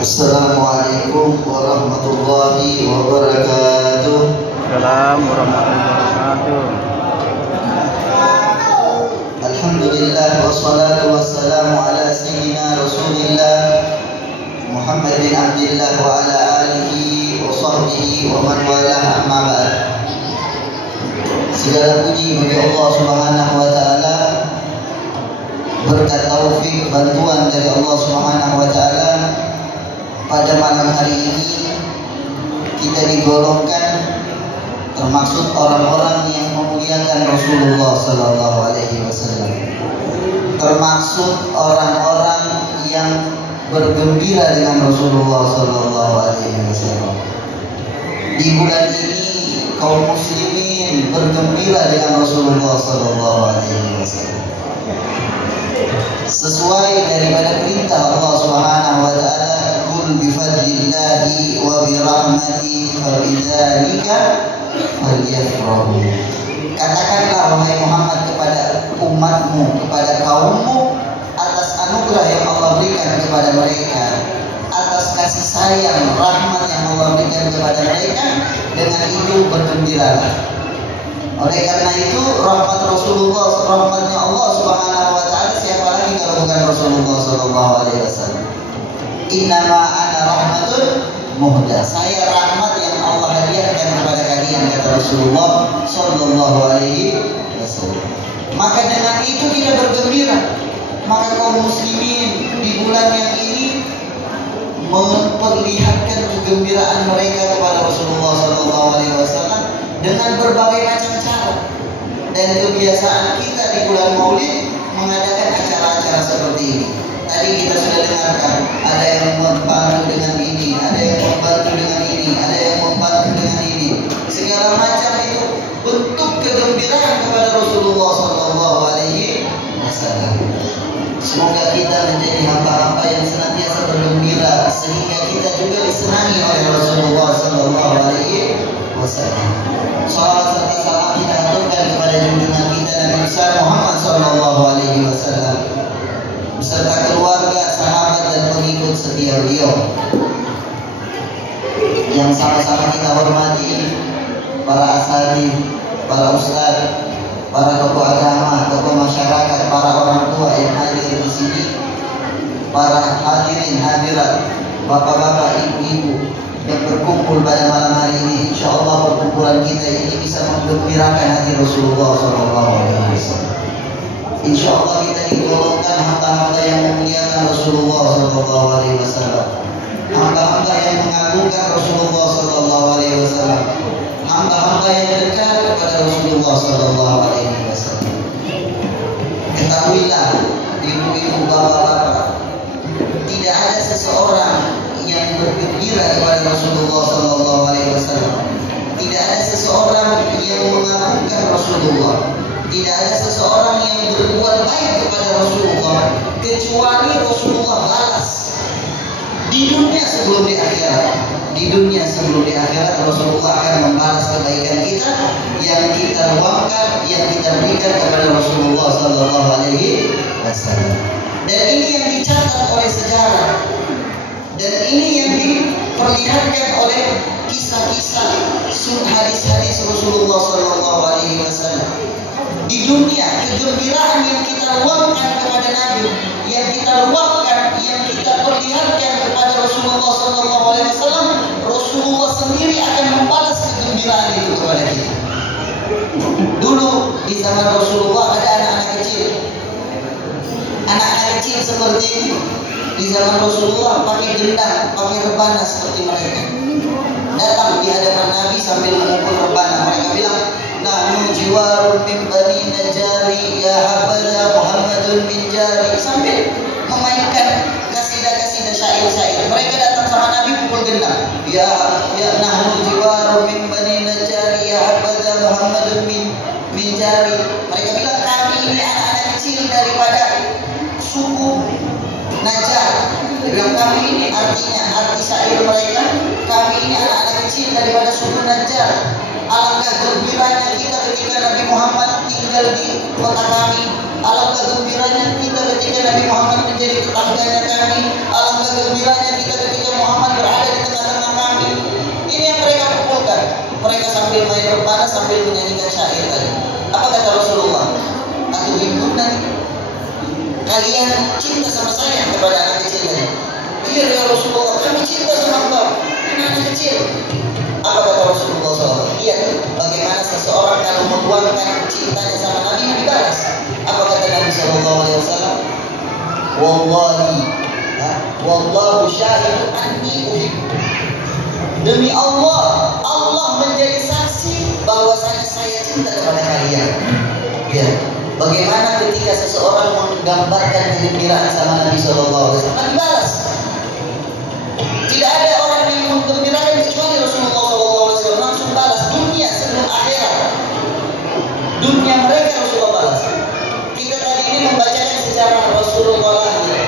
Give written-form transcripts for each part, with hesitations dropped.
Assalamualaikum warahmatullahi wabarakatuh. Assalamualaikum warahmatullahi wabarakatuh. Alhamdulillah wassalatu wassalamu ala sayyidina Rasulillah Muhammad bin Abdillah wa ala alihi wa sahbihi wa man walah, amma ba'd. Segala puji bagi Allah Subhanahu wa taala, berkat taufik bantuan dari Allah Subhanahu wa taala. Pada malam hari ini kita digolongkan termasuk orang-orang yang memuliakan Rasulullah Sallallahu Alaihi Wasallam, termasuk orang-orang yang bergembira dengan Rasulullah Sallallahu Alaihi Wasallam. Di bulan ini kaum muslimin bergembira dengan Rasulullah Sallallahu Alaihi Wasallam, sesuai daripada perintah Allah Subhanahu Wa Taala, "Qul bi fadlillahi wa bi rahmatihi fa bidzalika falyafrahu." Katakanlah wahai Muhammad kepada umatmu, kepada kaummu, atas anugerah yang Allah berikan kepada mereka, atas kasih sayang, rahmat yang Allah berikan kepada mereka, dengan itu bergembiralah. Oleh karena itu, rahmat Rasulullah, rahmatnya Allah Subhanahu wa taala, siapa lagi kalau bukan Rasulullah sallallahu alaihi wasallam? Innama ana rahmatun muhda. Saya rahmat yang Allah hadiahkan kepada kalian, kata Rasulullah sallallahu alaihi wasallam. Maka dengan itu kita bergembira. Maka kaum muslimin di bulan yang ini memperlihatkan kegembiraan mereka kepada Rasulullah sallallahu alaihi wasallam dengan berbagai macam cara. Dan kebiasaan kita di bulan Maulid mengadakan acara-acara seperti ini. Tadi kita sudah dengarkan, ada yang membantu dengan ini, ada yang membantu dengan ini, ada yang membantu dengan ini. Segala macam itu bentuk kegembiraan kepada Rasulullah sallallahu alaihi wasallam. Semoga kita menjadi hamba-hamba yang senantiasa bergembira, sehingga kita juga disenangi oleh Rasulullah sallallahu alaihi wasallam. Salawat serta salam kita aturkan kepada junjungan kita Nabi besar Muhammad sallallahu alaihi wasallam, beserta keluarga, sahabat dan pengikut setia beliau. Yang sama-sama kita hormati para asatidz, para ustaz, para tokoh agama, tokoh masyarakat, para orang tua yang hadir di sini, para hadirin hadirat, bapak-bapak, ibu-ibu yang berkumpul pada malam hari ini. Insya Allah perkumpulan kita ini bisa menggembirakan hati Rasulullah SAW. Insya Allah kita digolongkan hamba-hamba yang memuliakan Rasulullah SAW, hamba-hamba yang mengagungkan Rasulullah SAW, hamba-hamba yang dekat kepada Rasulullah SAW. Ketahuilah, ibu-ibu, bapak-bapak, tidak ada seseorang yang bergembira kepada Rasulullah SAW. Tidak ada seseorang yang mengagungkan Rasulullah. Tidak ada seseorang yang berbuat baik kepada Rasulullah kecuali Rasulullah balas di dunia sebelum di akhirat. Di dunia sebelum di akhirat Rasulullah akan membalas kebaikan kita yang kita luangkan, yang kita berikan kepada Rasulullah Sallallahu Alaihi Wasallam. Dan ini yang dicatat oleh sejarah, dan ini yang diperlihatkan oleh kisah-kisah, hadis-hadis Rasulullah Sallallahu Alaihi Wasallam. Di dunia, kegembiraan yang kita luangkan kepada Nabi, yang kita luangkan, yang kita perlihatkan kepada Rasulullah Sallallahu Alaihi Wasallam, Rasulullah sendiri akan membalas kegembiraan itu kepada kita. Dulu di zaman Rasulullah ada anak-anak kecil, anak-anak kecil seperti ini. Di zaman Rasulullah pakai gendang, pakai rebana seperti mereka. Datang di hadapan Nabi sambil memukul rebana. Mereka bilang, "Nahnu jiwarun min bani Najari, ya habada Muhammadun min jari." Sambil memainkan kasidah-kasidah, syair-syair. Mereka datang sama Nabi pukul gendang. Ya nahnu jiwarun min bani Najari, ya habada Muhammadun min jari. Mereka bilang, kami ini anak-anak kecil daripada suku Najar. Bilang kami ini, artinya arti syair mereka, kami ini anak-anak kecil daripada suku Najar. Alangkah gembiranya kita ketika Nabi Muhammad tinggal di kota kami. Alangkah gembiranya kita ketika Nabi Muhammad menjadi tetangganya kami. Alangkah gembiranya kita ketika kecil. Apa kata Rasulullah SAW? Lihat bagaimana seseorang kalau meluangkan cintanya sama Nabi dibalas. Apa kata Nabi SAW? Wallahi, wallahu syahidun anni uhibbu. Demi Allah, Allah menjadi saksi bahwasanya saya cinta kepada kalian. Ya, bagaimana ketika seseorang menggambarkan kegembiraan sama Nabi SAW, Nabi balas. Tidak ada orang yang menggembirakan kecuali Rasulullah SAW, langsung balas. Dunia sebelum akhirat, dunia mereka Rasulullah balas. Kita tadi ini membacakan sejarah Rasulullah lahir.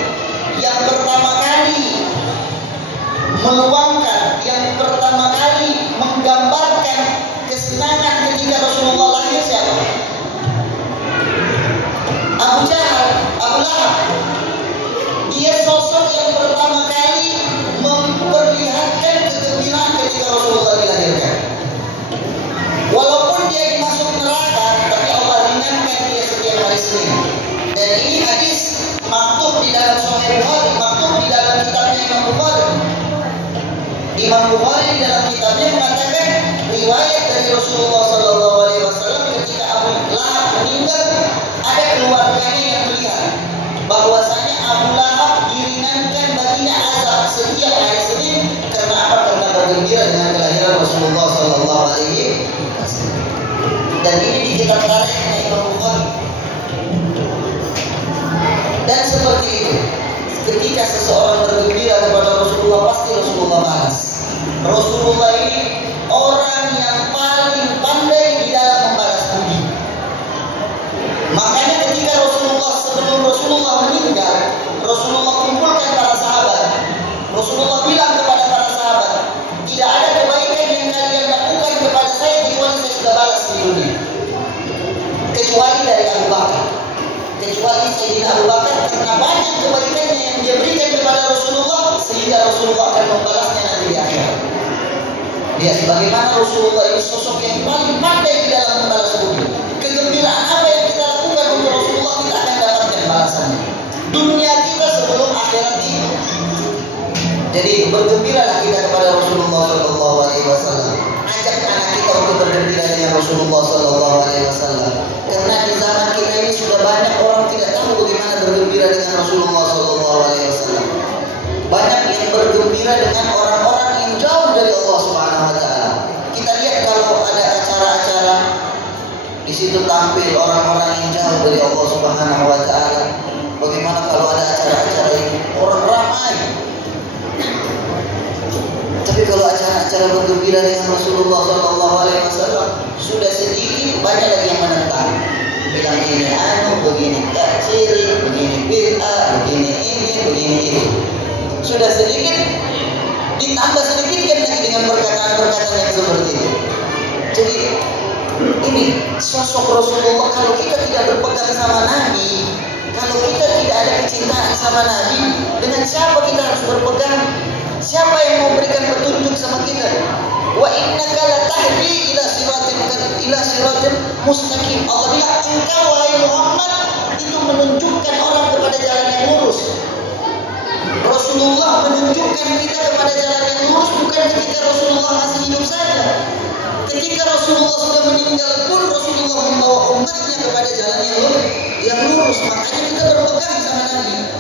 Yang pertama kali meluangkan, yang pertama kali menggambarkan kesenangan ketika Rasulullah lahir siapa? Abu Jahal, Abu Lahab. Dia sosok yang pertama kali memperlihatkan kegembiraan ketika Rasulullah dilahirkan. Walaupun dia masuk neraka, tapi Allah ringankan dia setiap hari Senin. Dan ini hadis maktub di dalam Sahih Bukhari, maktub di dalam kitabnya Imam Bukhari. Imam Bukhari di dalam kitabnya mengatakan riwayat dari Rasulullah SAW ketika Abu Lahab meninggal, ada keluarganya yang melihat bahwasanya Abu Lahab diringankan baginya azab setiap hari Senin. Karena apa? Karena bergembira dengan kelahiran Rasulullah SAW. Dan ini di kitab tarikhnya Imam Bukhari. Dan seperti itu, ketika seseorang bergembira kepada Rasulullah, pasti Rasulullah balas. Rasulullah ini orang yang paling pandai di dalam membalas budi. Makanya ketika sebelum Rasulullah meninggal, Rasulullah kumpulkan para sahabat. Rasulullah bilang kepada para sahabat, tidak ada kebaikan yang kalian lakukan kepada saya kecuali saya sudah balas di dunia. Kecuali dari Abu Bakar. Kecuali Sayyidina Abu Bakar, karena banyak kebaikannya yang dia berikan kepada Rasulullah, sehingga Rasulullah akan membalasnya nanti di akhirat. Lihat bagaimana Rasulullah ini sosok yang paling pandai di dalam membalas budi. Kegembiraan apa yang kita lakukan untuk Rasulullah, kita akan dapatkan balasannya. Dunia kita sebelum akhirat ini. Jadi bergembiralah kita kepada Rasulullah SAW. Ajak anak kita untuk bergembira dengan Rasulullah SAW. Karena di zaman kita ini sudah banyak orang tidak tahu bagaimana bergembira dengan Rasulullah SAW. Banyak yang bergembira dengan orang-orang yang jauh dari Allah Subhanahu Wa Taala. Kita lihat kalau ada acara-acara di situ tampil orang-orang yang jauh dari Allah Subhanahu Wa Taala. Bagaimana kalau ada acara-acara ini orang ramai? Tapi kalau acara-acara bergembira dengan Rasulullah SAW sudah sedikit, banyak lagi yang menentang. Bilang ini begini tak ciri, begini bid'ah, begini ini, begini itu. Sudah sedikit, ditambah sedikit kan lagi dengan perkataan-perkataan yang seperti itu. Jadi ini sosok Rasulullah, kalau kita tidak berpegang sama Nabi, kalau kita tidak ada kecintaan sama Nabi, dengan siapa kita harus berpegang? Siapa yang mau berikan petunjuk sama kita? Wa innaka latahdi ila siratin mustaqim. Allah bilang, engkau wahai Muhammad itu menunjukkan orang kepada jalan yang lurus. Rasulullah menunjukkan kita kepada jalan yang lurus bukan ketika Rasulullah masih hidup saja. Ketika Rasulullah sudah meninggal pun Rasulullah membawa umatnya kepada jalan yang lurus. Makanya kita berpegang sama Nabi.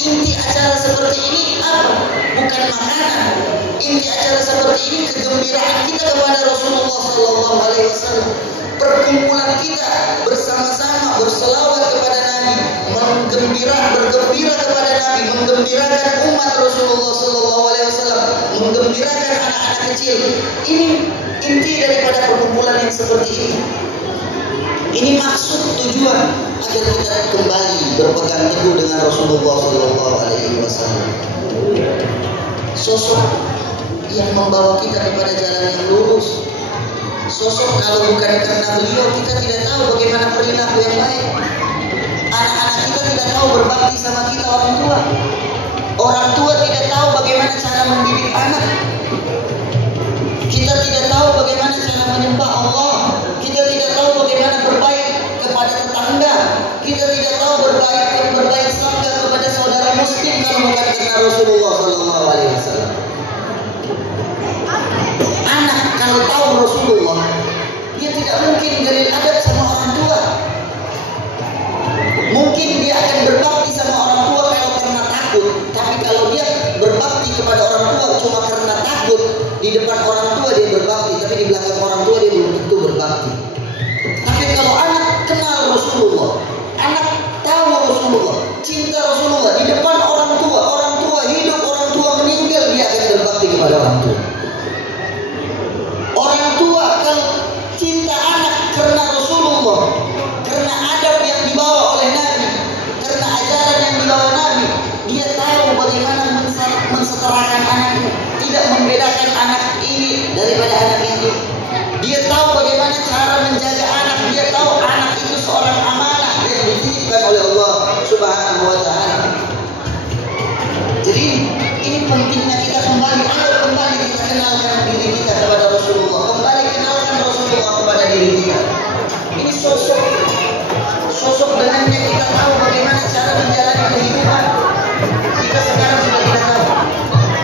Inti acara seperti ini apa? Bukan makanan. Inti acara seperti ini kegembiraan kita kepada Rasulullah SAW. Perkumpulan kita bersama-sama berselawat kepada Nabi, bergembira kepada Nabi, menggembirakan umat Rasulullah SAW, menggembirakan anak-anak kecil. Ini inti daripada perkumpulan yang seperti ini. Ini maksud tujuan agar kita kembali berpegang teguh dengan Rasulullah SAW. Sosok yang membawa kita kepada jalan yang lurus. Sosok kalau bukan karena beliau kita tidak tahu bagaimana perilaku yang baik. Anak-anak kita tidak tahu berbakti sama kita orang tua. Orang tua tidak tahu bagaimana cara mendidik anak. Kita tidak tahu bagaimana cara menyembah Allah. Kita tidak tahu bagaimana berbaik kepada tetangga. Kita tidak tahu berbaik sangka kepada saudara muslim kalau bukan karena Rasulullah SAW. kalau tahu Rasulullah, dia tidak mungkin galil adab sama orang tua. Mungkin dia akan berbakti sama orang tua kalau karena takut, tapi kalau dia berbakti kepada orang tua cuma karena takut, di depan orang tua dia berbakti, tapi di belakang orang tua dia belum tentu berbakti. Tapi kalau anak kenal Rasulullah, anak tahu Rasulullah, cinta Rasulullah, di depan orang tua hidup, orang tua meninggal, dia akan berbakti kepada orang tua. Orang tua kalau cinta anak karena Rasulullah, karena adab yang dibawa oleh Nabi, karena ajaran yang dibawa Nabi, dia tahu bagaimana mensetarakan anaknya, tidak membedakan anak ini daripada anak yang ini. Dia tahu bagaimana cara menjaga anak, dia tahu anak itu seorang amanah yang dititipkan oleh Allah Subhanahu wa Ta'ala. Jadi ini pentingnya kita kembali kita kenalkan diri kita kepada Rasulullah, kembali kenalkan Rasulullah kepada diri kita. Ini sosok dengannya kita tahu bagaimana cara menjalani kehidupan. Kita sekarang sudah tidak tahu.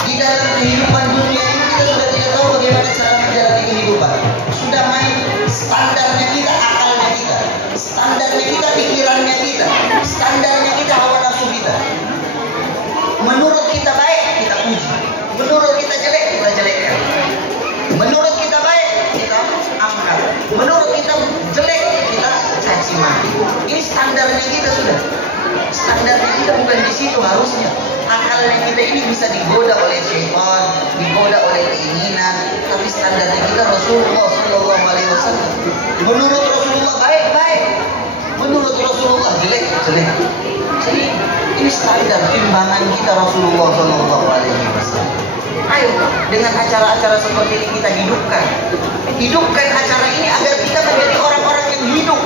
Di dalam kehidupan dunia ini kita sudah tidak tahu bagaimana cara menjalani kehidupan. Sudah main standarnya kita, akalnya kita, standarnya kita, pikirannya kita, standarnya kita, hawa nafsu kita. Menurut kita baik, kita puji. Menurut kita jelek, kita jelekkan. Menurut kita baik, kita angkat. Menurut kita jelek, kita caci maki. Ini standarnya kita sudah. Standarnya kita bukan di situ harusnya. Akalnya kita ini bisa digoda oleh syaitan, digoda oleh keinginan. Tapi standarnya kita Rasulullah Sallallahu Alaihi Wasallam. Menurut Rasulullah baik. Menurut Rasulullah jelek. Jadi ini standar timbangan kita Rasulullah Sallallahu Alaihi Wasallam. Ayo dengan acara-acara seperti ini kita hidupkan acara ini agar kita menjadi orang-orang yang hidup.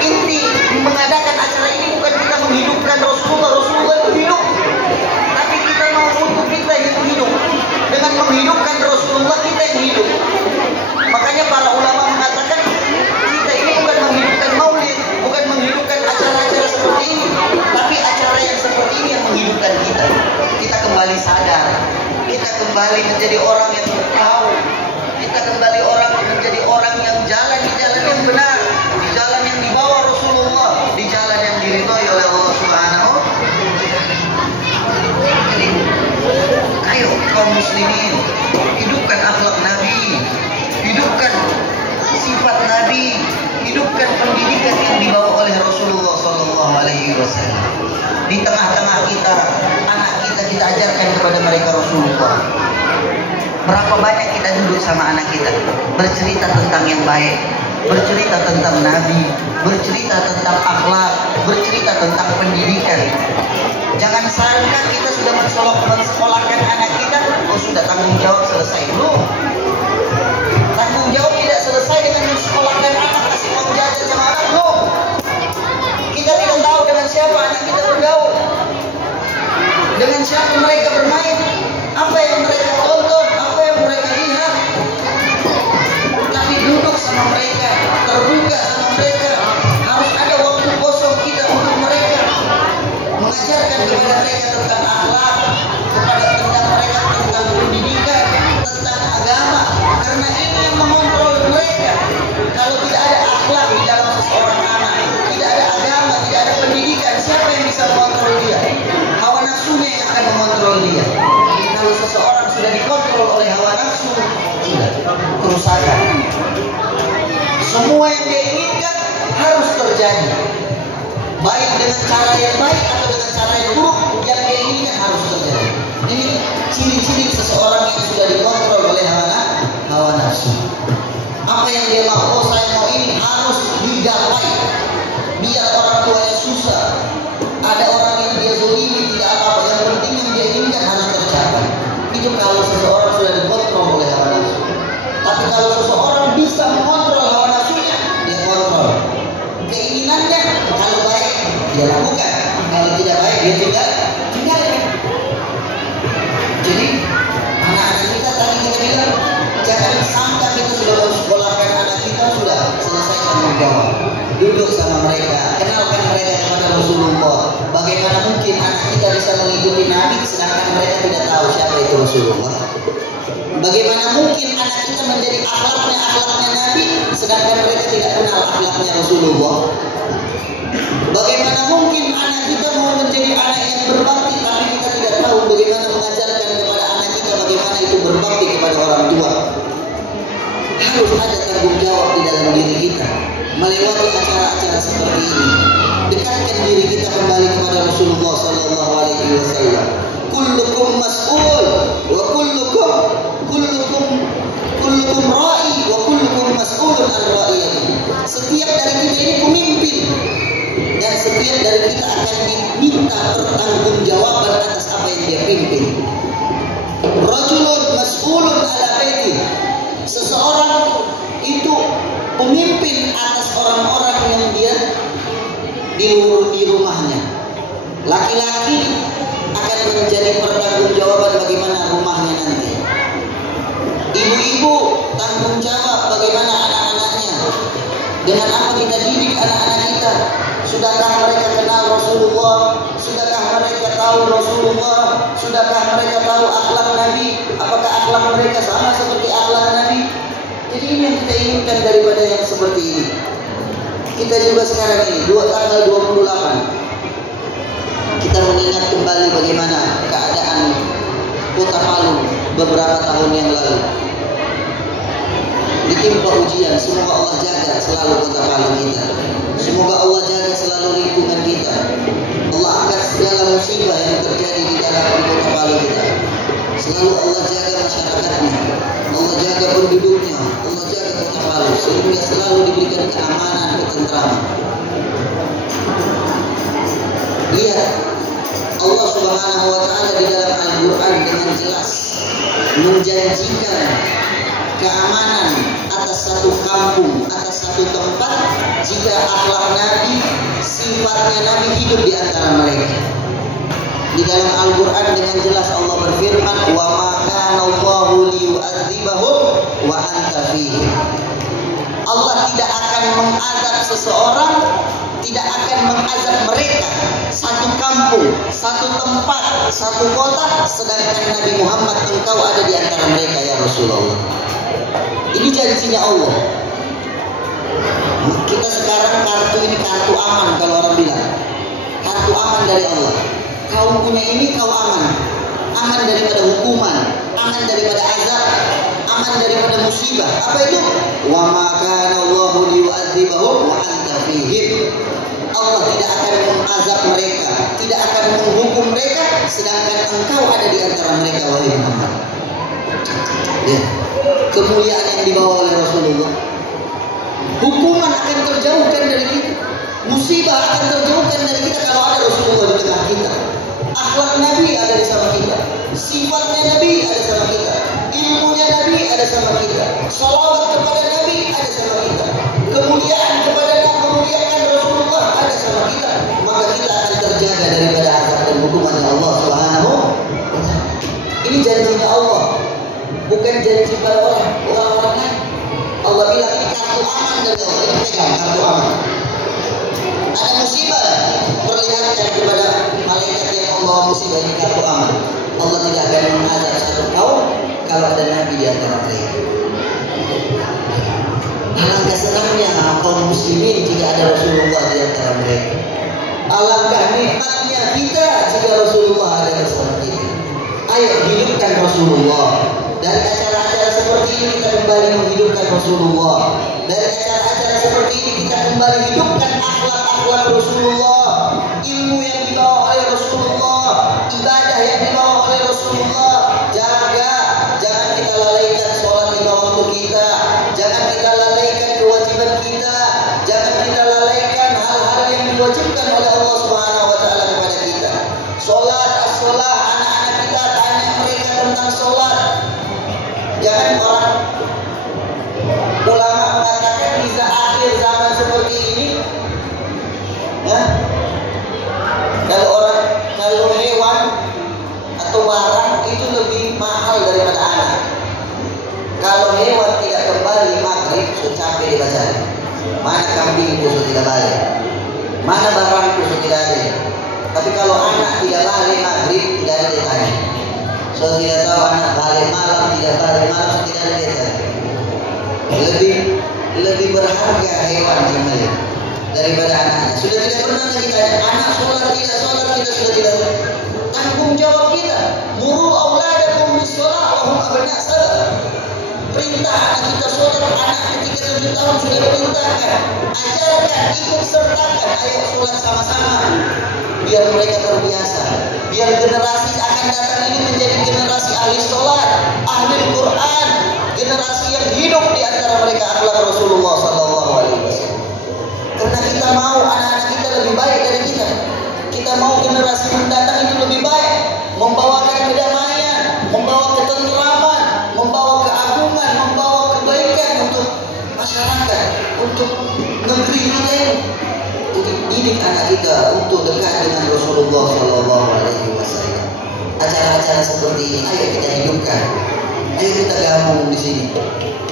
Inti mengadakan acara ini bukan kita menghidupkan Rasulullah itu hidup, tapi kita mau untuk kita yang hidup. Dengan menghidupkan Rasulullah kita yang hidup. Makanya para ulama mengatakan kita ini bukan menghidupkan maulid, bukan menghidupkan acara-acara seperti ini, tapi acara yang seperti ini yang menghidupkan kita. Kita kembali sadar, kita kembali menjadi orang yang tahu, kita kembali menjadi orang yang jalan di jalan yang benar, di jalan yang dibawa Rasulullah, di jalan yang diridhoi oleh Allah Subhanahu. Jadi, ayo kaum muslimin, hidupkan akhlak Nabi, hidupkan sifat Nabi, hidupkan pendidikan yang dibawa oleh Rasulullah Sallallahu Alaihi Wasallam. Di tengah-tengah kita, anak kita ajarkan kepada mereka Rasulullah. Berapa banyak kita duduk sama anak kita, bercerita tentang yang baik, bercerita tentang Nabi, bercerita tentang akhlak, bercerita tentang pendidikan. Jangan sangka kita sudah mensekolahkan anak kita, oh sudah tanggung jawab selesai. Belum. Tanggung jawab tidak selesai dengan mensekolahkan anak, kasih uang jajan sama anak. Belum. Kita tidak tahu dengan siapa anak kita bergaul, dengan siapa mereka bermain, apa yang mereka tonton, apa yang mereka lihat. Tapi duduk sama mereka, terbuka sama mereka, harus ada waktu kosong kita untuk mereka, mengajarkan kepada mereka tentang akhlak, tentang mereka tentang pendidikan, tentang agama, karena ini yang mengontrol mereka. Kalau tidak ada akhlak di dalam seseorang anak, tidak ada agama, tidak ada pendidikan, siapa yang bisa mengontrol dia? Hawa nafsunya yang akan mengontrol dia. Kalau seseorang sudah dikontrol oleh hawa nafsu, sudah kerusakan. Semua yang dia inginkan harus terjadi, baik dengan cara yang baik atau dengan cara yang buruk, yang dia inginkan harus terjadi. Ini ciri-ciri seseorang yang sudah dikontrol oleh hawa nafsu. Apa yang dia mau, oh saya mau ini, harus digapai. Biar orang tuanya susah, ada orang yang dia zalimi, tidak apa-apa, yang penting yang dia inginkan harus tercapai. Itu kalau seseorang sudah dikontrol oleh hawa nafsu. Tapi kalau seseorang bisa mengontrol hawa nafsunya, dia kontrol keinginannya. Kalau baik dia lakukan, kalau tidak baik dia tinggalkan. Jadi anak-anak kita tadi kita bilang, jangan sampai kita sudah mensekolahkan anak kita sudah selesai tanggung jawab. duduk sama mereka, kenalkan mereka kepada Rasulullah. Bagaimana mungkin anak kita bisa mengikuti Nabi sedangkan mereka tidak tahu siapa itu Rasulullah? Bagaimana mungkin anak kita menjadi akhlaknya Nabi sedangkan mereka tidak kenal akhlaknya Rasulullah? Bagaimana mungkin anak kita mau menjadi anak yang berbakti tapi kita tidak tahu bagaimana mengajarkan kepada anak kita bagaimana itu berbakti kepada orang tua? Harus ada tanggung jawab di dalam diri kita melewati acara-acara seperti ini. Dekatkan diri kita kembali kepada Rasulullah sallallahu alaihi wasallam. Kullukum mas'ul wa kullukum ra'i wa kullukum mas'ulun an ra'iyatihi. Setiap dari kita ini pemimpin dan setiap dari kita akan diminta pertanggungjawaban atas apa yang dia pimpin. Rajulun mas'ulun ala baiti. Seseorang itu pemimpin atas orang-orang yang dia di rumahnya. Laki-laki akan menjadi pertanggungjawaban bagaimana rumahnya nanti. Ibu-ibu tanggung jawab bagaimana anak-anaknya. Dengan apa kita didik anak-anak kita? Sudahkah mereka kenal Rasulullah? Sudahkah mereka tahu Rasulullah? Sudahkah mereka tahu akhlak Nabi? Apakah akhlak mereka sama seperti akhlak Nabi? Jadi ini yang kita inginkan daripada yang seperti ini. Kita juga sekarang ini tanggal 28 kita mengingat kembali bagaimana keadaan Kota Palu beberapa tahun yang lalu. Ditimpa ujian, semoga Allah jaga selalu Kota Palu kita. Semoga Allah jaga selalu lingkungan kita. Allah angkat segala musibah yang terjadi di dalam Kota Palu kita. Selalu Allah jaga masyarakatnya, Allah jaga penduduknya, Allah jaga Kota Palu sehingga selalu diberikan keamanan, ketentraman. Lihat Allah Subhanahu wa taala di dalam Al-Qur'an dengan jelas menjanjikan keamanan atas satu kampung, atas satu tempat jika akhlak Nabi, sifatnya Nabi hidup di antara mereka. Di dalam Al-Qur'an dengan jelas Allah berfirman, "Wa ma kana Allahu liyu'adzibahum wa anta fihim." Allah tidak akan mengazab seseorang, tidak akan mengazab mereka satu kampung, satu tempat, satu kota sedangkan Nabi Muhammad engkau ada di antara mereka ya Rasulullah. Ini janjinya Allah. Kita sekarang kartu ini kartu aman kalau orang bilang. Kartu aman dari Allah. Kau punya ini kau aman. Aman daripada hukuman, aman daripada azab, aman daripada musibah. Apa itu? Wa ma kana Allahu liyu'adzibahum wa anta fihim. Allah tidak akan mengazab mereka, tidak akan menghukum mereka sedangkan engkau ada di antara mereka wahai Muhammad. Ya. Kemuliaan yang dibawa oleh Rasulullah. Hukuman akan terjauhkan dari kita. Musibah akan terjauhkan dari kita kalau ada Rasulullah di tengah kita. Akhlak Nabi ada di sama kita. Sifatnya Nabi ada sama kita. Ilmunya Nabi ada sama kita. Salawat kepada Nabi ada sama kita. Kemuliaan kepada Nabi, kemuliaan Rasulullah ada sama kita. Maka kita akan terjaga daripada azab dan hukuman Allah Subhanahu wa taala. Ini janjinya Allah. Bukan janji pada orang lain. Allah bilang ini kartu aman dari Allah. Ini pegang kartu aman. Ada musibah, perlihatkan kepada malaikat yang membawa musibah ini kartu aman. Allah tidak akan mengazab satu kaum kalau ada Nabi di antara mereka. Alangkah senangnya kaum muslimin jika ada Rasulullah di antara mereka. Alangkah nikmatnya kita jika Rasulullah ada bersama kita. Ayo hidupkan Rasulullah. Dari acara-acara seperti ini kita kembali menghidupkan Rasulullah. Dari acara-acara seperti ini kita kembali hidupkan akhlak-akhlak Rasulullah. Ilmu yang dibawa oleh Rasulullah, ibadah yang dibawa oleh Rasulullah. Jangan kita lalaikan sholat lima waktu kita. Jangan kita lalaikan kewajiban kita. Jangan kita lalaikan hal-hal yang diwajibkan oleh Allah Subhanahu wa taala kepada kita. Sholat, as-sholat, anak-anak kita tanya mereka tentang sholat. Jangan orang ulama mengatakan bisa akhir zaman seperti ini, ya, kalau hewan atau barang itu lebih mahal daripada anak. Kalau hewan tidak kembali maghrib sudah capek dibaca. Mana kambingku so tidak balik, mana barangku so tidak ada. Tapi kalau anak tidak balik maghrib tidak ada ditanya. So tidak tahu anak balik malam tidak balik malam so tidak ada ditanya. Lebih berharga hewan jemaah daripada anaknya. Sudah tidak pernah lagi tanya anak sholat tidak sholat kita sudah tidak. Tanggung jawab kita. Muru auladakum bis-shalah wa hum abna' salah. Perintah anak kita sholat, anak ketika 7 tahun sudah perintahkan, ajarkan, ikut sertakan, ayo sholat sama-sama, biar mereka terbiasa, biar generasi akan datang ini menjadi generasi ahli sholat, ahli Quran, generasi yang hidup di antara mereka akhlak Rasulullah SAW. Karena kita mau anak-anak kita lebih baik dari kita, kita mau generasi mendatang itu lebih baik, membawakan kedamaian, membawa ketentraman, membawa keagungan, membawa kebaikan untuk masyarakat, untuk negeri kita ini. Jadi didik anak kita untuk dekat dengan Rasulullah SAW. Acara-acara seperti ini, ayo kita hidupkan, ayo kita gabung di sini.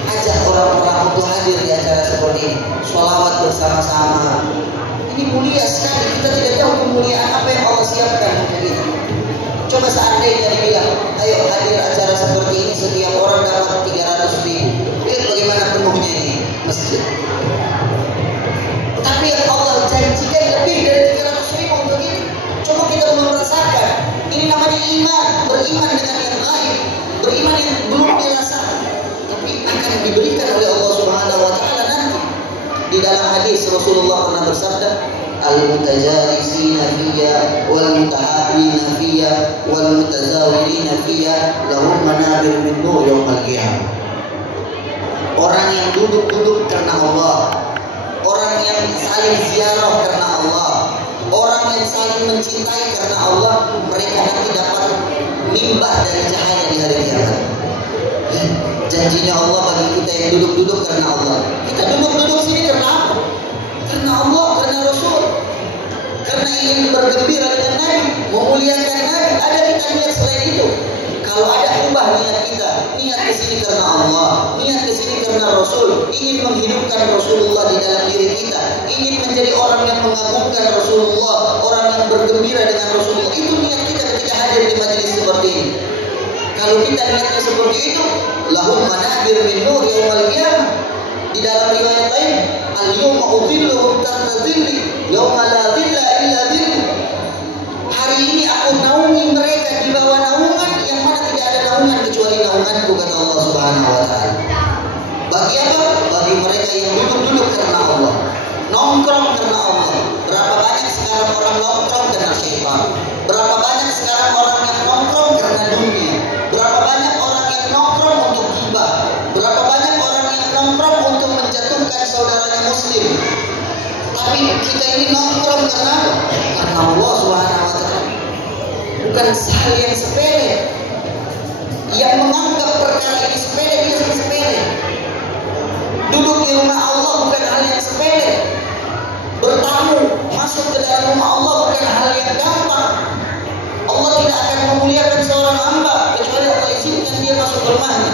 Ajak orang-orang untuk hadir di acara seperti ini, sholawat bersama-sama. Ini mulia sekali. Kita tidak tahu kemuliaan apa yang Allah siapkan untuk kita. Coba seandainya dibilang, ayo hadir acara seperti ini setiap orang dapat 300.000. Lihat bagaimana penuhnya ini masjid. Tapi yang Allah janjikan lebih dari 300.000 untuk ini. Coba kita merasakan. Ini namanya iman, beriman dengan yang lain, beriman yang belum dirasakan, tapi akan diberikan oleh Allah Subhanahu Wa Taala nanti. Di dalam hadis Rasulullah pernah bersabda, al-mutajalisina fiyya wal mutahabina fiyya wal mutazawilina fiyya lahum manabir min nur yaumil qiyamah. Orang yang duduk-duduk karena Allah, orang yang saling ziarah karena Allah, orang yang saling mencintai karena Allah, mereka nanti dapat mimbah dari cahaya di hari kiamat. Janjinya Allah bagi kita yang duduk-duduk karena Allah. Kita duduk-duduk sini karena apa? Karena Allah, karena Rasul, karena ingin bergembira dengan Nabi, memuliakan Nabi. Ada kita niat selain itu? Kalau ada ubah niat kita, niat ke sini karena Allah, niat ke sini karena Rasul, ingin menghidupkan Rasulullah di dalam diri kita, ingin menjadi orang yang mengagungkan Rasulullah, orang yang bergembira dengan Rasulullah. Itu niat kita ketika hadir di majelis seperti ini. Kalau kita niatnya seperti itu, lahum manabir min nur yaumil qiyamah. Di dalam riwayat lain, al-yawma udhilluhum tahta dhilli yauma la dhilla illa dhilli. Hari ini aku naungi mereka di bawah naungan yang mana tidak ada naungan kecuali naunganku, kata Allah Subhanahu Wa Taala. Bagi apa? Bagi mereka yang duduk-duduk karena Allah, nongkrong karena Allah. Berapa banyak sekarang orang nongkrong karena syaitan? Berapa banyak sekarang orang yang nongkrong karena dunia? Berapa banyak orang yang nongkrong untuk ghibah? Berapa banyak orang yang nongkrong untuk menjatuhkan saudaranya muslim? Tapi kita ini nongkrong karena Allah Subhanahu Wa Taala. Bukan hal yang sepele. Yang menganggap perkara ini sepele, dia sepele. Duduk di rumah Allah bukan hal yang sepele. Bertamu masuk ke dalam rumah Allah bukan hal yang gampang. Allah tidak akan memuliakan seorang hamba kecuali Allah izinkan dia masuk ke rumahnya.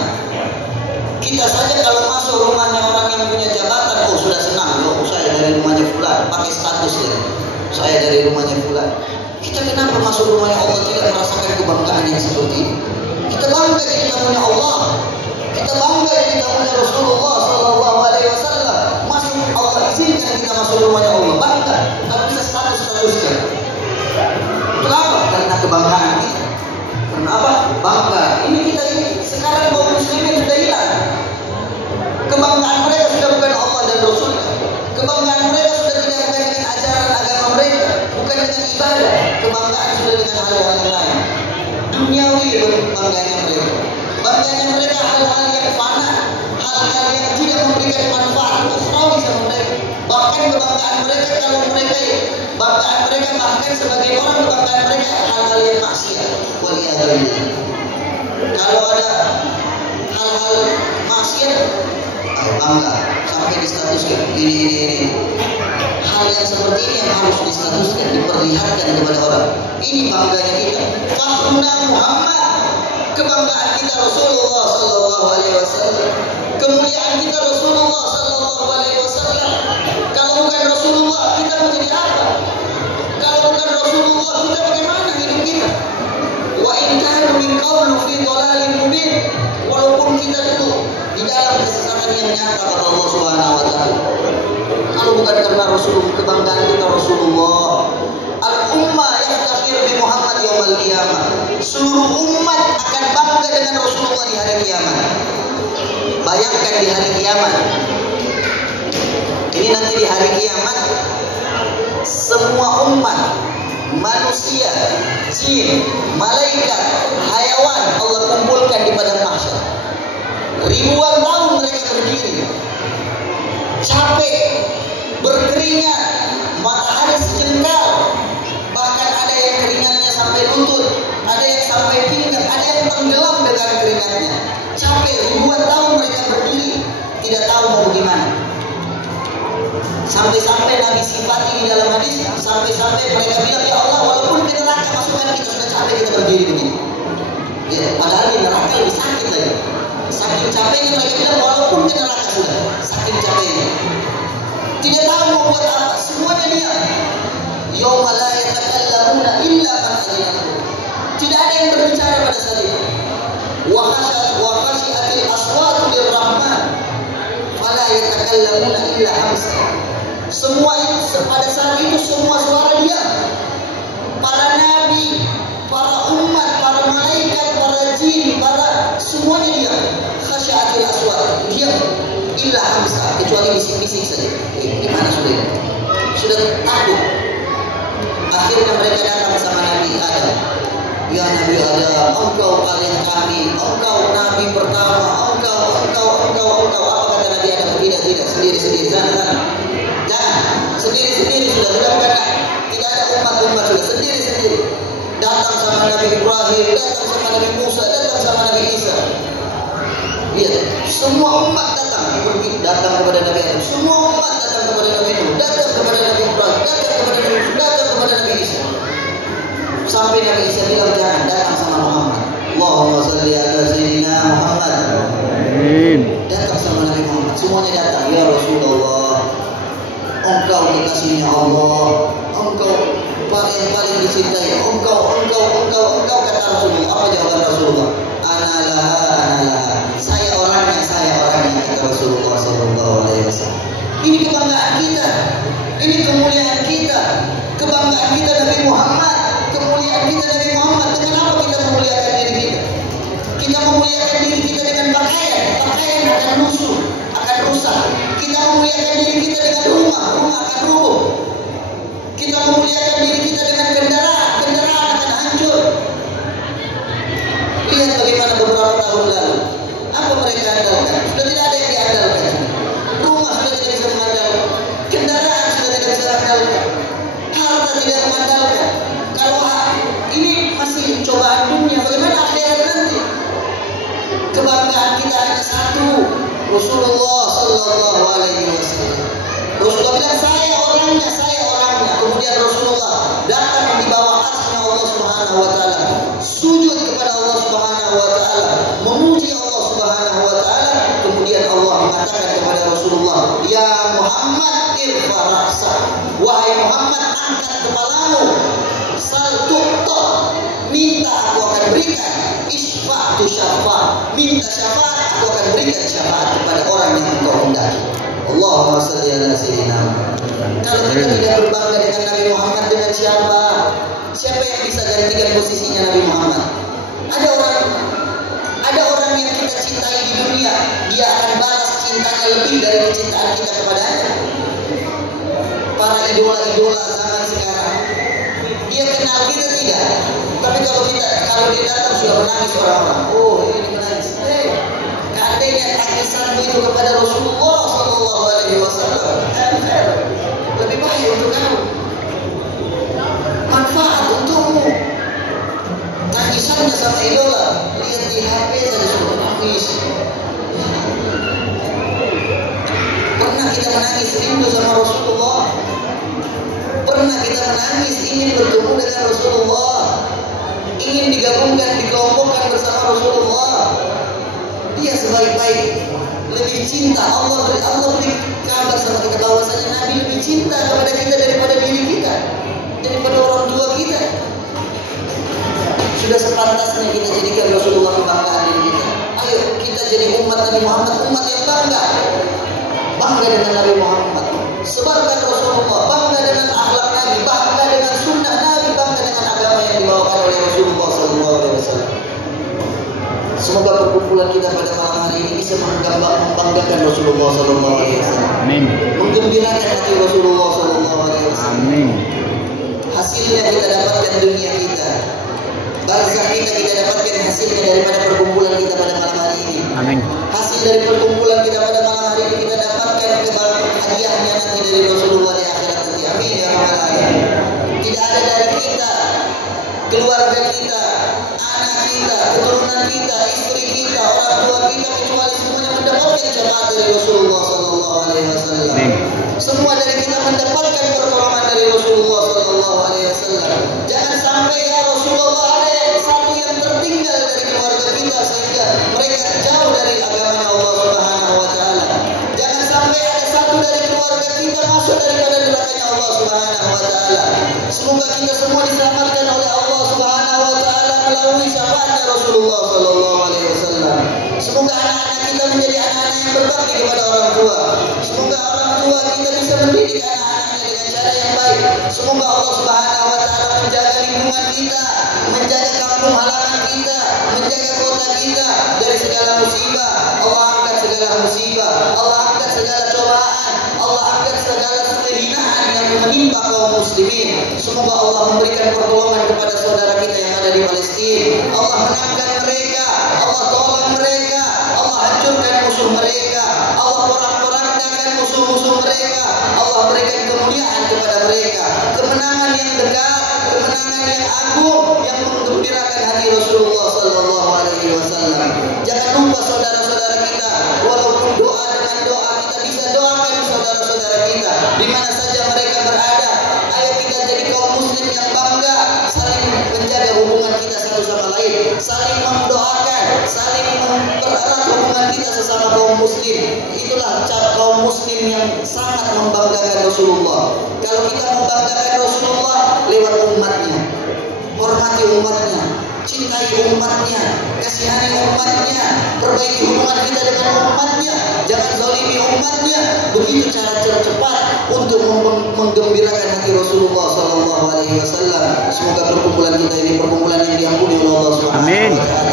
Kita saja kalau masuk rumahnya orang yang punya jabatan, oh sudah senang, loh saya dari rumahnya fulan, pakai status ya. Saya dari rumahnya fulan. Kita kenapa masuk rumahnya Allah tidak merasakan kebanggaan yang seperti ini? Kita bangga jadi tamunya Allah. Kita bangga jadi tamunya Rasulullah SAW. Masuk Allah izinkan kita masuk rumahnya Allah, bangga. Tapi bisa statuskan. Kenapa? Karena kebanggaan kita. Kenapa? Bangga. Ini kita ini sekarang kaum muslimin sudah hilang. Kebanggaan mereka sudah bukan Allah dan Rasul. Kebanggaan mereka sudah tidak bukan dengan ajaran agama mereka, bukan dengan ibadah. Kebanggaan sudah dengan hal-hal yang lain. Duniawi bangganya mereka. Bangganya mereka hal-hal yang fana, hal-hal yang tidak memberikan manfaat ukhrawi sama mereka. Bahkan kebanggaan mereka kalau mereka banggaan mereka bahkan sebagai orang kebanggaan mereka hal-hal yang maksiat. Waliyadzubillah. Kalau ada hal-hal maksiat, bangga sampai distatuskan ini. Hal yang seperti ini yang harus distatuskan, diperlihatkan kepada orang. Ini bangganya kita. Fakhruna Muhammad, Kebanggaan kita Rasulullah Sallallahu Alaihi Wasallam. Kemuliaan kita Rasulullah Sallallahu Alaihi Wasallam. Kalau bukan Rasulullah, kita menjadi apa? Kalau bukan Rasulullah, kita bagaimana hidup kita? Wa in kanu min qablu fi dhalalin mubin. Walaupun kita dulu di dalam kesesatan yang nyata kata Allah Subhanahu wa taala. Kalau bukan karena Rasulullah, kebanggaan kita Rasulullah. Al-ummah yaftaqir bi Muhammad yaumil qiyamah. Seluruh umat akan bangga dengan Rasulullah di hari kiamat. Bayangkan di hari kiamat. Ini nanti di hari kiamat semua umat, manusia, jin, malaikat, hayawan Allah kumpulkan di padang mahsyar. Ribuan tahun mereka berdiri, capek, berkeringat, matahari sejengkal, bahkan ada yang keringatnya sampai lutut, ada yang sampai pinggang, ada yang tenggelam dengan keringatnya. Capek, ribuan tahun mereka berdiri, tidak tahu mau bagaimana. Sampai-sampai Nabi sifati di dalam hadis, sampai-sampai mereka bilang, ya Allah, walaupun ke neraka masukkan kita, sudah capek kita berdiri begini. Ya, padahal di neraka lebih sakit lagi. Saking capeknya mereka bilang, walaupun ke neraka sudah, saking capeknya. Tidak tahu mau buat apa, semuanya diam. Yauma la yatakallamuna illa man adzina. Tidak ada yang berbicara pada saat itu. Wa khashi'atil aswatu lirrahman. Fala yatakallamuna illa hamsa. Semua itu pada saat itu semua suara diam. Para nabi, para umat, para malaikat, para jin, para semuanya diam. Khashi'atil aswat, diam. Illa hamsa, kecuali bisik-bisik saja. Gimana sudah? Sudah takut. Akhirnya mereka datang sama Nabi Adam. Ya Nabi Adam, engkau kalian kami, engkau Nabi pertama, engkau. Apa kata Nabi Adam? Tidak, sendiri. Jangan. Sendiri sudah bukan. Tidak ada umat sudah sendiri. Datang sama Nabi Ibrahim, datang sama Nabi Musa, datang sama Nabi Isa. Lihat, semua umat datang kepada Nabi Adam. Semua umat datang kepada Nabi Nuh, datang kepada Nabi Ibrahim, datang kepada Nabi Musa, datang kepada Nabi Isa. Sampai Nabi Isa bilang jangan datang sama Muhammad. Allahumma shalli ala sayyidina Muhammad. Amin. Datang sama Nabi Muhammad. Semuanya datang. Ya Rasulullah, engkau kekasihnya Allah, engkau paling dicintai, engkau kata Rasulullah. Apa jawaban Rasulullah? Analah. Saya orangnya kata Rasulullah Sallallahu Alaihi Wasallam. Ini kebanggaan kita, ini kemuliaan kita, kebanggaan kita Nabi Muhammad, kemuliaan kita Nabi Muhammad. Dengan apa kita memuliakan diri kita? Kita memuliakan diri kita dengan pakaian akan lusuh, akan rusak. Kita memuliakan diri kita dengan rumah akan rubuh. Kita memuliakan diri kita dengan kendaraan akan hancur. Lihat bagaimana beberapa tahun lalu, apa mereka andalkan? Sudah tidak ada yang diandalkan. Rumah sudah tidak bisa mengandalkan, kendaraan sudah tidak bisa mengandalkan, harta tidak mengandalkan. Kalau ini masih cobaan dunia, bagaimana akhirat nanti? Kebanggaan kita hanya satu, Rasulullah Sallallahu Alaihi Wasallam. Rasulullah bilang saya orangnya. Kemudian Rasulullah datang di bawah arsy-Nya Allah Subhanahu Wa Taala, sujud kepada Allah Subhanahu Wa Taala, memuji Allah Subhanahu Wa Taala. Kemudian Allah mengatakan kepada Rasulullah, Ya Muhammad irfa ra'sak. Wahai Muhammad, angkat kepalamu. Sal tu'ta, minta aku akan berikan. Isfa'tu syafa', minta syafaat aku akan berikan syafaat kepada orang yang engkau hendaki. Allahumma shalli ala sayyidina. Kalau kita tidak berbangga dengan Nabi Muhammad, dengan siapa? Siapa yang bisa gantikan posisinya Nabi Muhammad? Ada orang yang kita cintai di dunia, dia akan balas cintanya lebih dari kecintaan kita kepadanya. Para idola zaman sekarang, dia kenal kita tidak, tapi kalau dia datang sudah menangis orang-orang. Oh, ini menangis. Seandainya tangisanmu itu kepada Rasulullah Sallallahu Alaihi Wasallam, lebih baik untuk kamu, manfaat untukmu. Tangisannya sama idola, lihat di HP saja sudah menangis. Pernah kita menangis rindu sama Rasulullah? Pernah kita menangis ingin bertemu dengan Rasulullah, ingin digabungkan, dikelompokkan bersama Rasulullah? baik-baik. Lebih cinta Allah beri kabar sama kita bahwasanya Nabi lebih cinta kepada kita daripada diri kita, daripada orang tua kita. Sudah sepantasnya kita jadikan Rasulullah kebanggaan diri kita. Ayo kita jadi umat Nabi Muhammad, umat yang bangga dengan Nabi Muhammad. Sebarkan Rasulullah, bangga dengan akhlak Nabi, bangga dengan sunnah Nabi, bangga dengan agama yang dibawakan oleh Rasulullah SAW. Semoga perkumpulan kita pada malam hari ini bisa membanggakan Rasulullah SAW. Amin. Menggembirakan hati Rasulullah SAW. Amin. Hasilnya kita dapatkan dunia kita, barzakh kita dapatkan hasilnya daripada perkumpulan kita pada malam hari ini. Amin. Hasil dari perkumpulan kita pada malam hari ini kita dapatkan hadiahnya nanti dari Rasulullah di akhirat nanti. Amin ya rabbal alamin. Tidak ada dari kita, keluarga kita, anak kita, keturunan kita, istri kita, orang tua kita, kecuali semuanya mendapatkan syafaat dari Rasulullah SAW. Semua dari kita mendapatkan pertolongan dari Rasulullah SAW. Jangan sampai ya Rasulullah ada satu yang tertinggal dari keluarga kita sehingga mereka jauh dari agama Allah Subhanahu Wa Taala. Jangan sampai ada satu dari keluarga kita masuk daripada nerakanya Allah Subhanahu Wa Taala. Semoga kita semua diselamatkan oleh Allah Subhanahu Wa Taala melalui syafaatnya Rasulullah SAW. Semoga anak-anak kita menjadi anak-anak yang berbakti kepada orang tua. Semoga orang tua kita bisa mendidik anak-anaknya dengan cara yang baik. Semoga Allah Subhanahu Wa Taala menjaga lingkungan kita, menjaga kampung halaman kita, menjaga kota kita dari segala musibah. Allah angkat segala musibah, Allah angkat segala cobaan, Allah angkat segala kehinaan yang menimpa kaum muslimin. Semoga Allah memberikan pertolongan kepada saudara kita yang ada di Palestina. Allah menangkan mereka, Allah tolong mereka, Allah hancurkan musuh mereka, Allah porak-porandakan musuh-musuh mereka, Allah berikan kemuliaan kepada mereka, kemenangan yang dekat, kemenangan yang agung yang menggembirakan hati Rasulullah SAW. Jangan lupa saudara-saudara kita, walaupun doa dengan doa kita bisa doakan saudara-saudara kita di mana saja mereka berada. Ayo kita jadi kaum muslim yang bangga, saling menjaga hubungan kita satu sama lain, saling mendoakan, saling mempererat hubungan kita sesama kaum muslim. Itulah cara kaum muslim yang sangat membanggakan Rasulullah. Kalau kita membanggakan Rasulullah lewat umatnya, hormati umatnya, cintai umatnya, kasihani umatnya, perbaiki hubungan kita dengan umatnya, jangan zalimi umatnya. Begitu cara-cara cepat untuk menggembirakan hati Rasulullah SAW. Semoga perkumpulan kita ini perkumpulan yang diampuni oleh Allah Subhanahu Wa Taala.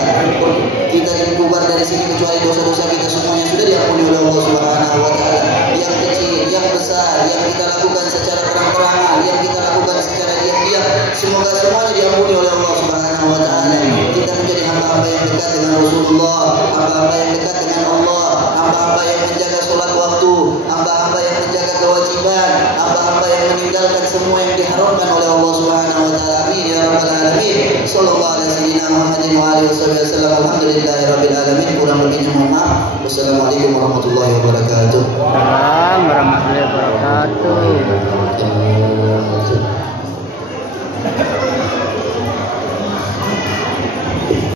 Kita yang keluar dari sini kecuali dosa-dosa kita semuanya sudah diampuni oleh Allah Subhanahu Wa Taala. Yang kecil, yang besar, yang kita lakukan secara terang-terangan, yang kita lakukan secara diam-diam, semoga semuanya diampuni oleh Allah Subhanahu Wa Taala. Kita menjadi hamba-hamba yang dekat dengan Rasulullah, hamba-hamba yang dekat dengan Allah, hamba-hamba yang menjaga sholat waktu, hamba-hamba yang menjaga kewajiban, hamba-hamba yang meninggalkan semua yang diharamkan oleh Allah Subhanahu Wa Taala. Amin ya rabbal alamin. Sallallahu alaihi wasallam Muhammadin wa alihi wasallam. Alhamdulillahirabbil alamin. Kurang lebihnya mohon maaf. Wassalamualaikum warahmatullahi wabarakatuh. Waalaikumsalam warahmatullahi wabarakatuh.